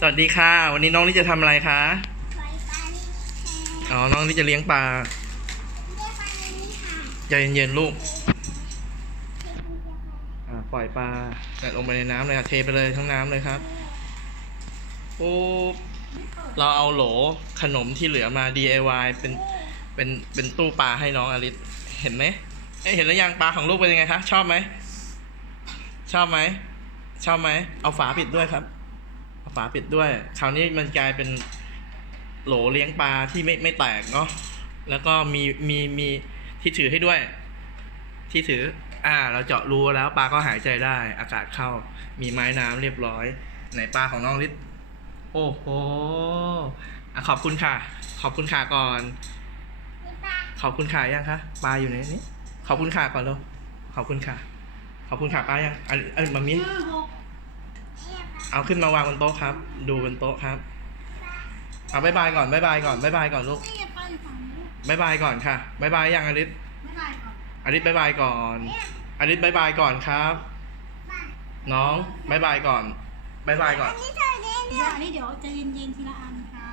สวัสดีค่ะ วันนี้น้องนี่จะทำอะไรคะปล่อยปลาลิงค่ะอ๋อ น้องนี่จะเลี้ยงปลาเรียกปลาลิงค่ะใจเย็นๆลูกเทคุณจะไปอ่า ปล่อยปลาแต่ลงไปในน้ำเลยค่ะ เทไปเลยทั้งน้ำเลยครับปุ๊บเราเอาโหลขนมที่เหลือมา DIY เป็น เป็น เป็นตู้ปลาให้น้องอลิส เห็นไหมเอ้ยเห็นแล้วยังปลาของลูกเป็นยังไงคะ ชอบไหม ชอบไหม ชอบไหม เอาฝาปิดด้วยครับเอา ฝาปิดด้วย คราวนี้มันกลายเป็นโหลเลี้ยงปลาที่ไม่ไม่แตกเนาะ แล้วก็มีมีมีที่ถือให้ด้วย ที่ถือ อ่า เราเจาะรูแล้วปลาก็หายใจได้ อากาศเข้า มีไม้น้ำเรียบร้อย ไหนปลาของน้องลิศโอ้โหอะขอบคุณค่ะ ขอบคุณค่ะก่อนมีปลาขอบคุณค่ะยังคะ ปลาอยู่ในนี้ ขอบคุณค่ะก่อนเร็วขอบคุณค่ะ ขอบคุณค่ะป้ายังอันอันมามิ เรียกปลาเอาขึ้นมาวางบนโต๊ะครับ ดูบนโต๊ะครับ เอาบายบายก่อนบายบายก่อนบายบายก่อนลูกนี่ปลาอยู่ฝั่งนี้บายบายก่อนค่ะบายบายยังอลิศไม่ได้ก่อนอลิศบายบายก่อนอลิศบายบายก่อนครับปลาน้องบายบายก่อนบายบายก่อน อันนี้เธอเล่นเดี๋ยวอันนี้เดี๋ยวจะเย็นๆทีละอันค่ะ